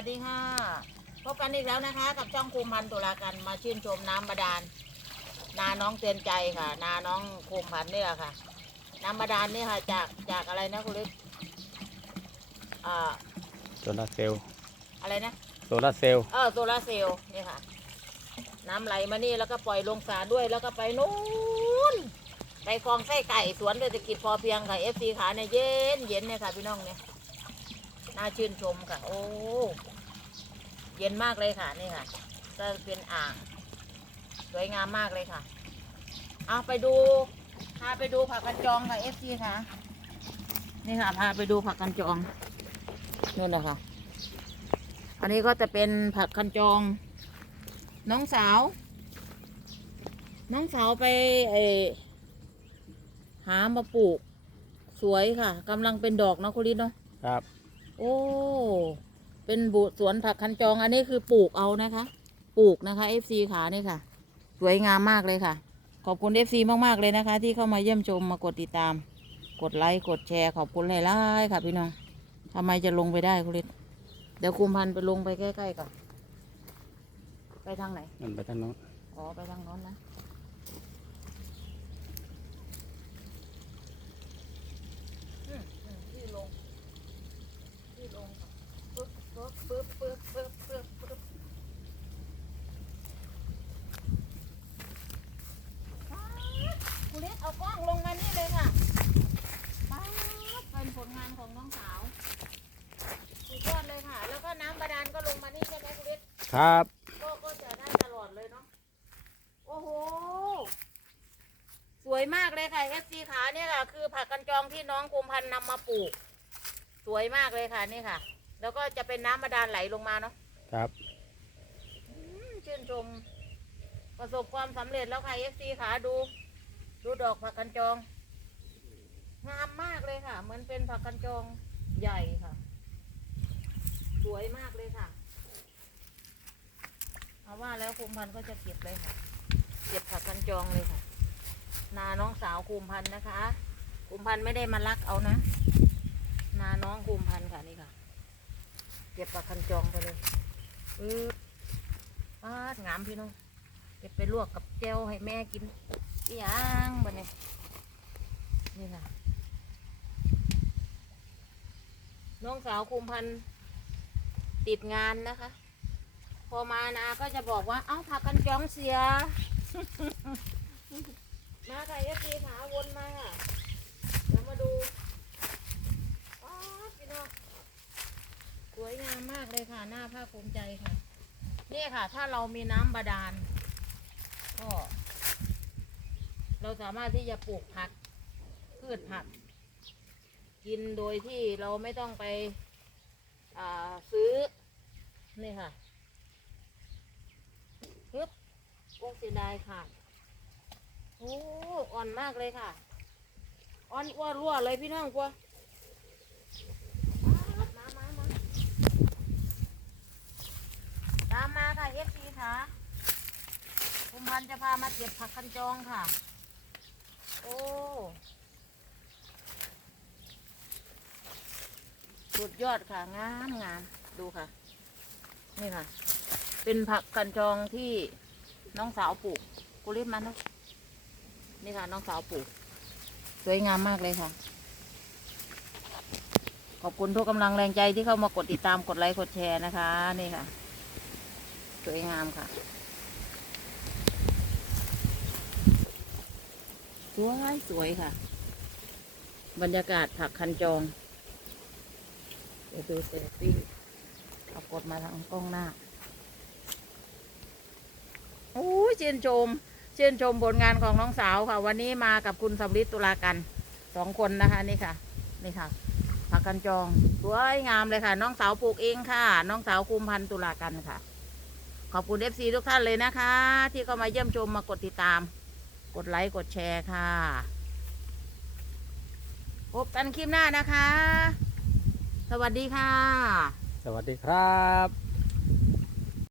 วัสดีค่ะ พบกันอีกแล้วนะคะ กับจ้องคุมพันธุ์ตุลากันมาชื่นชมน้ำบาดาลนาน้องเตือนใจค่ะ นาน้องคุมพันธุ์นี่แหละค่ะ น้ำบาดาลนี่ค่ะจากจากอะไรนะคุณฤทธิ์อ่าโซลาร์เซลล์อะไรนะโซลาร์เซลล์เออโซลาร์เซลล์นี่ค่ะ น้ำไหลมานี่แล้วก็ปล่อยลงสาด้วยแล้วก็ไปนู้นไปคลองไส้ไก่สวนเศรษฐกิจพอเพียงค่ะเอฟซีขาเนี่ยเย็นเย็นเนี่ยค่ะพี่น้องเนี่ย น่าชื่นชมค่ะ โอ้ เย็นมากเลยค่ะนี่ค่ะจะเป็นอ่าง สวยงามมากเลยค่ะ เอาไปดูพาไปดูผักกันจองค่ะเอฟซีค่ะ นี่ค่ะพาไปดูผักกันจองนู่นนะคะอันนี้ก็จะเป็นผักคันจอง น้องสาว น้องสาวไปไอหามาปลูก สวยค่ะกำลังเป็นดอกเนาะคุณลิศเนาะครับ โอ้ เป็นบุสวนผักคันจอง อันนี้คือปลูกเอานะคะ ปลูกนะคะ FC ขานี่ค่ะ สวยงามมากเลยค่ะ ขอบคุณ FC มากๆเลยนะคะ ที่เข้ามาเยี่ยมชมมากดติดตาม กดไลค์กดแชร์ขอบคุณหลายๆค่ะ พี่น้องทำไมจะลงไปได้คุณลิศเดี๋ยวคุมพันธุ์ไปลงไปใกล้ๆก่อนไปทางไหน มันไปทางโน้น อ๋อ ไปทางโน้นนะอืมอืมที่ลง ที่ลงค่ะปึ๊บปึ๊บปึ๊บปึ๊บปึ๊บปึ๊บปึ๊บป๊าดคุณเล็กเอากล้องลงมานี่เลยค่ะป๊าดเป็นผลงานของน้องสาวสุดยอดเลยค่ะ แล้วก็น้ำบาดาลก็ลงมานี่ใช่ไหม คุณเล็กครับก็ก็จะได้ตลอดเลยเนาะโอ้โหสวยมากเลยค่ะ FC ขาเนี่ยค่ะคือผักกันจองที่น้องกุมพันธ์นำมาปลูก สวยมากเลยค่ะนี่ค่ะ แล้วก็จะเป็นน้ำบาดาลไหลลงมาเนาะครับอืมชื่นชมประสบความสำเร็จแล้วค่ะ FC ขาดู ดูดอกผักกันจองงามมากเลยค่ะ เหมือนเป็นผักกันจองใหญ่ค่ะ สวยมากเลยค่ะ เอาว่าแล้วคุมพันธุ์ก็จะเก็บเลยค่ะ เก็บผักกันจองเลยค่ะ นาน้องสาวคุมพันธุ์นะคะคุมพันธุ์ไม่ได้มาลักเอานะ นาน้องคุมพันธุ์ค่ะนี่ค่ะ เก็บผักกันจองไปเลยปึ๊บปาดงามพี่น้องเก็บไปลวกกับแก้วให้แม่กินอีหยังบันนี้นี่ค่ะ น้องสาวคุมพันธุ์ติดงานนะคะ พอมานาก็จะบอกว่า เอ้าผักกันจ้องเสีย มาค่ะเอฟซีขาวนมาค่ะเดี๋ยวมาดูป๊าดพี่น้องสวยงามมากเลยค่ะ หน้าภาคภูมิใจค่ะ นี่ค่ะ ถ้าเรามีน้ำบาดาลก็เราสามารถที่จะปลูกผักพืชผัก กินโดยที่เราไม่ต้องไปซื้อ นี่ค่ะ ปึ๊บ โอ้เสียดายค่ะโอ้อ่อนมากเลยค่ะอ่อนอ้วนรั่วเลยพี่น้องกลัวมามามามาตามมาค่ะเอฟซีค่ะคุมพันจะพามาเก็บผักคันจองค่ะ โอ้สุดยอดค่ะงามงามดูค่ะ นี่ค่ะ เป็นผักกันจองที่ น้องสาวปลูกกุลิมันเนนี่ค่ะ น้องสาวปลูก สวยงามมากเลยค่ะ ขอบคุณทุกกำลังแรงใจที่เข้ามากดติดตามกดไลค์กดแชร์นะคะ นี่ค่ะ สวยงามค่ะสวยสวยค่ะ บรรยากาศผักคันจองเดี๋ยวดูเซลฟี่เอากดมาทางกล้องหน้า โอ้ชื่นชมชื่นชมผลงานของน้องสาวค่ะ วันนี้มากับคุณสำลิดตุลากันสองคนนะคะนี่ค่ะ นี่ค่ะผักกันจองสวยงามเลยค่ะ น้องสาวปลูกเองค่ะ น้องสาวคุมพันตุลากันค่ะ ขอบคุณเอฟซีทุกท่านเลยนะคะ ที่เข้ามาเยี่ยมชมมากดติดตาม กดไลค์กดแชร์ค่ะพบกันคลิปหน้านะคะ สวัสดีค่ะ สวัสดีครับ